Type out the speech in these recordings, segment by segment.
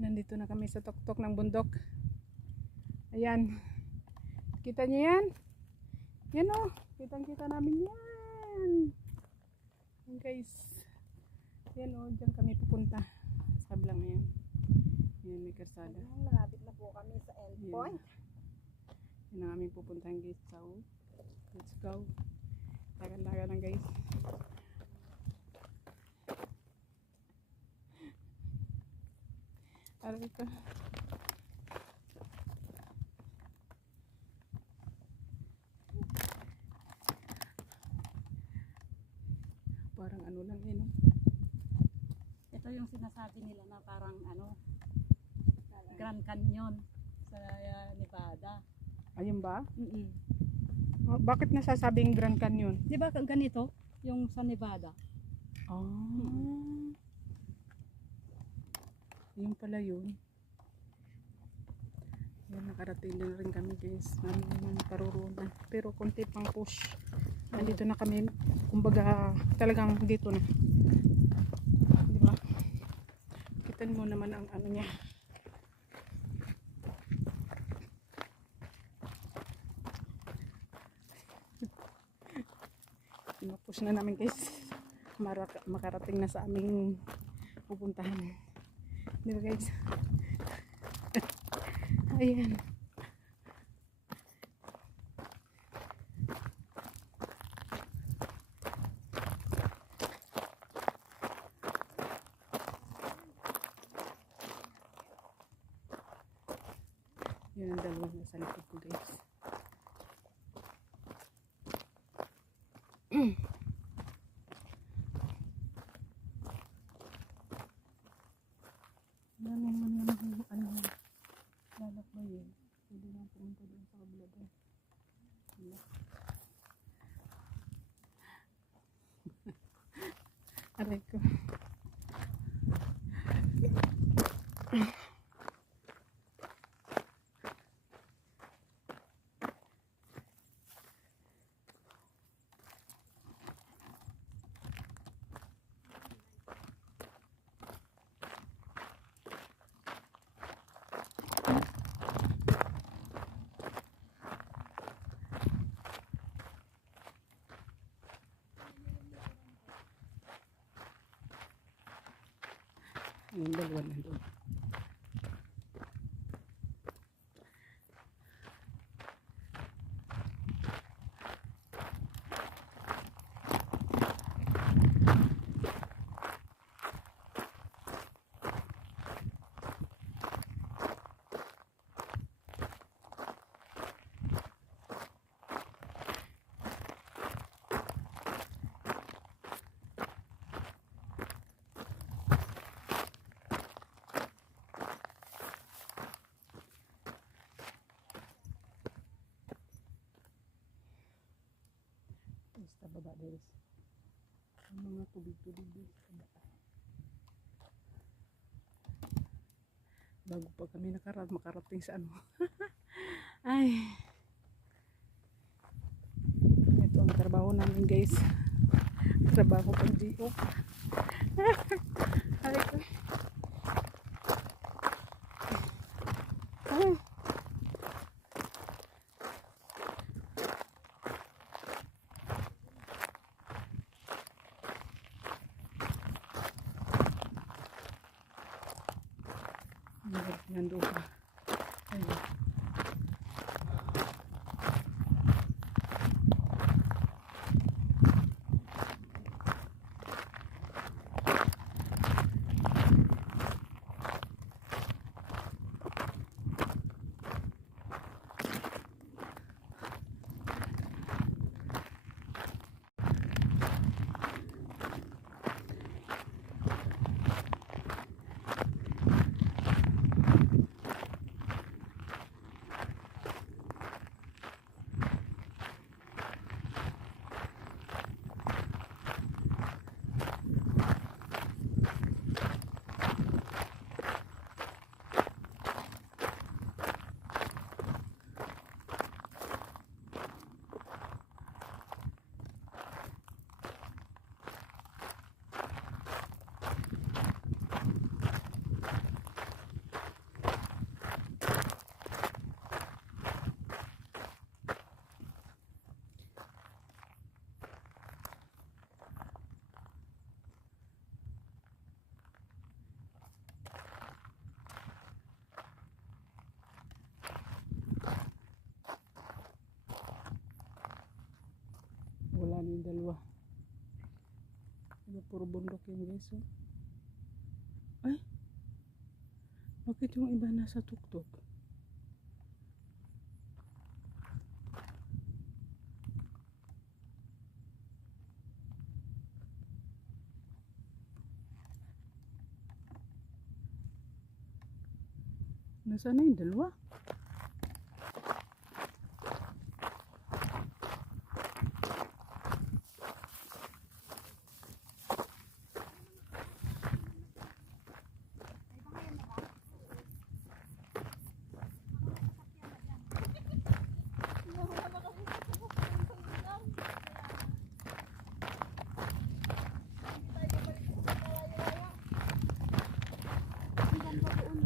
Nandito na kami sa tuktok ng bundok. Ayan. Kita niyo yan? Yan o. Kitang-kita namin yan. Yan guys. Yan o. Diyan kami pupunta. Sa kablang yan. Yan may karsada. Malapit na po kami sa endpoint. Yan ang aming pupuntahan guys. So, let's go. Tagal-tagal lang guys. Ano ito? Parang ano lang yun. Ito yung sinasabi nila na parang ano, Grand Canyon sa Nevada. Ayun ba? Mm-mm. Oh, bakit nasasabing Grand Canyon? Di ba ganito yung sa Nevada? Oh. Yun pala yun. Yan, nakarating na rin kami guys. Namin parurunan. Pero konti pang push. Nandito na kami. Kumbaga talagang dito na. Diba? Kitan mo naman ang ano niya. Pinupush na namin guys. Makarating na sa aming pupuntahan. Diba guys? Ayan. Yun ang dalawang nasa likod ko guys. Ano lalakbayin. Pwede na pumunta doon sa kabila doon. Aray ko. Yung dalawa na doon. Basta baba guys. Ang mga tubig-tubig guys. Bago pa kami makarating sa ano. Ay. Ito ang trabaho namin guys. Trabaho pag GO. Ay ko. Ay. Nandun pa. Ayun. puro bundok yun guys. Oh. Ay, bakit yung iba nasa tuktok? Nasaan na yung dalawa?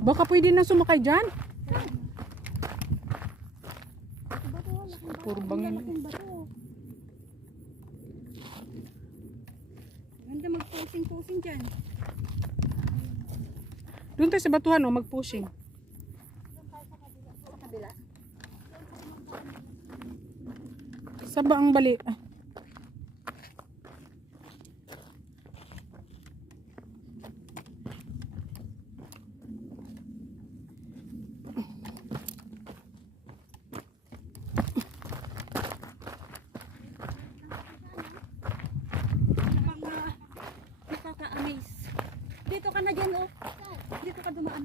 Baka pwede na sumakay dyan. Puro bangin. Ganda mag-pusing-pusing dyan. Doon tayo sa batuhan, oh, mag-pushing. Sa kabila. Sa ba ang bali? Ah. Nakaka-amaze. Dito ka na dyan, oh. Dito ka dumaan.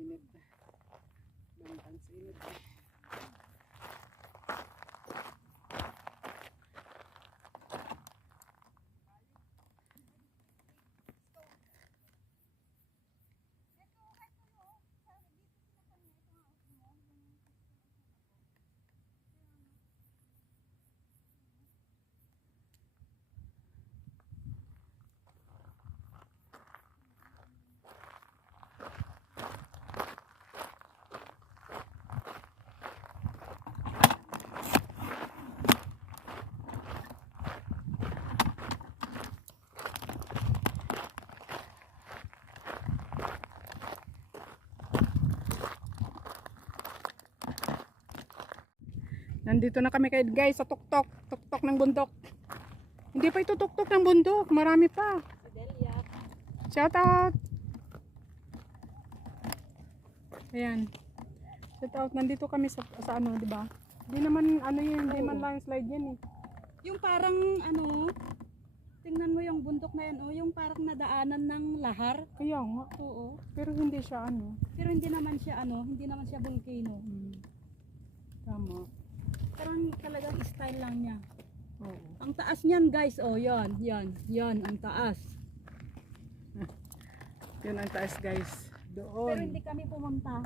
Init. Bantang sa init. Nandito na kami guys sa tuktok. Tuktok ng bundok. Hindi pa ito tuktok ng bundok. Marami pa. Delia. Shout out. Ayan. Shout out. Nandito kami sa ano, di ba? Hindi naman ano yun. Hindi man lang slide yan eh. Yung parang ano, tingnan mo yung bundok na yan, oh, yung parang nadaanan ng lahar. Kaya nga. Oo. Pero hindi siya ano. Pero hindi naman siya ano, hindi naman siya volcano. Tama. Parang talagang style lang niya. Oo. Ang taas niyan, guys, oh, yan, ang taas. Yun ang taas guys. Doon. Pero hindi kami pumunta.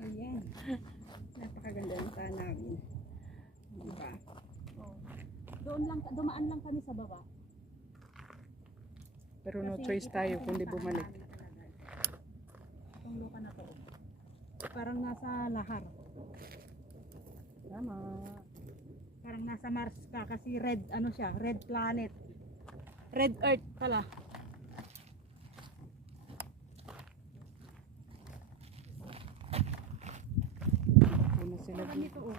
Ayan. Napakaganda ng tahan namin. Diba? Oh. Dumaan lang kami sa baba. Pero no Kasi choice ito tayo ang kundi puntahan bumalik. namin talaga. Itong lupa na to. Parang nasa lahar. Tama. Parang nasa Mars ka kasi red ano siya, red planet. Red Earth pala. ganito oh.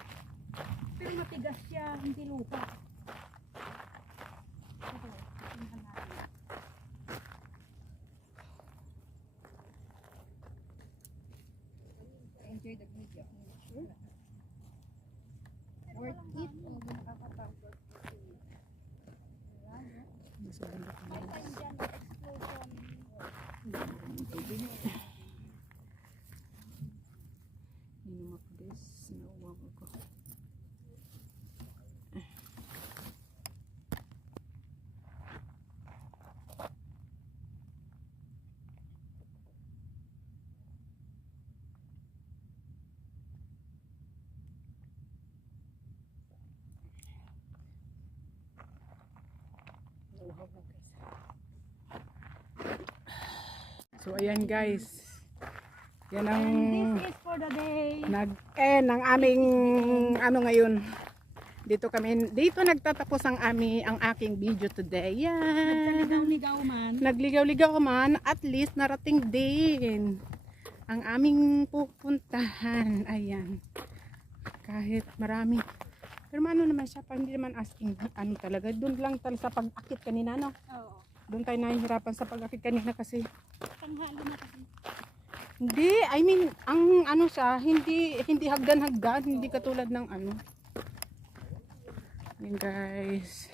Pero matigas siya, hindi lupa. Ito, tingnan natin. Enjoy the video. Worth it o nakakapagod. Nasa bundok na May guys. time dyan, explosion. Inom ako guys. Nauwag ako. Nauhaw na guys. So ayan guys. Yan ang And this is for the day. nag-end ng aming ano ngayon. Dito nagtatapos ang aking video today. Yan. Nagkaligaw-ligaw man. Nagligaw-ligaw man, at least narating din ang aming pupuntahan. Ayan. Kahit marami. Pero ano naman siya, hindi naman asking ano talaga. Doon lang talaga sa pag-akit kanina, no? Oo. Doon tayo nahihirapan sa pag-akit kanina kasi Tanghali na kasi. hindi, I mean, ang ano siya, hindi hagdan-hagdan, hindi katulad ng ano. Yan guys.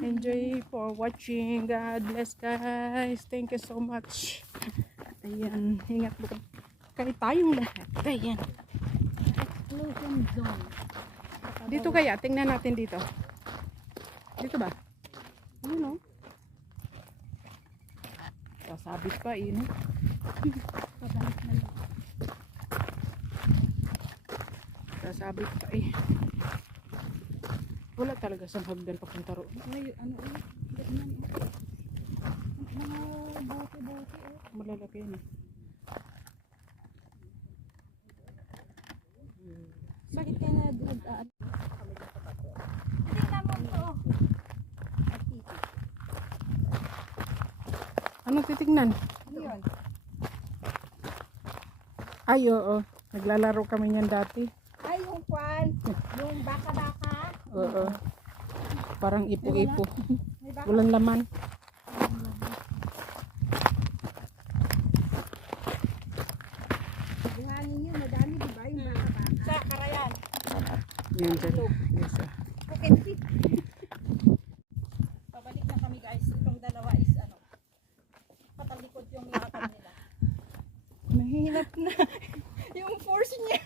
Enjoy for watching. God bless guys. Thank you so much. Ayan, ingat po kayo tayong lahat. Ayan. Explosion zone. Dito kaya, tingnan natin dito. Dito ba? Ano no? Sasabit pa eh, no? Pabalik na lang. Sasabit pa eh. Wala talaga sa hagdan papunta roon. Ay, ano eh. Ganyan eh. Mga bote-bote eh. Malalaki yan eh. Bakit kaya nag-aan? Tingnan mo ito. Ano titignan? Ano yun? Ay, oo. Naglalaro kami niyan dati. Ay, yung kwan. Yung baka-baka. Oo. Parang ipo-ipo. May baka. Walang laman. Buhangin yun. Madami, di ba? Yung baka-baka. Sa Karayan. Yan dyan. Yes, ah. Okay, see. Pabalik na kami guys. Itong dalawa is ano. Patalikod yung lakad nila. Mahirap na. Yung force niya.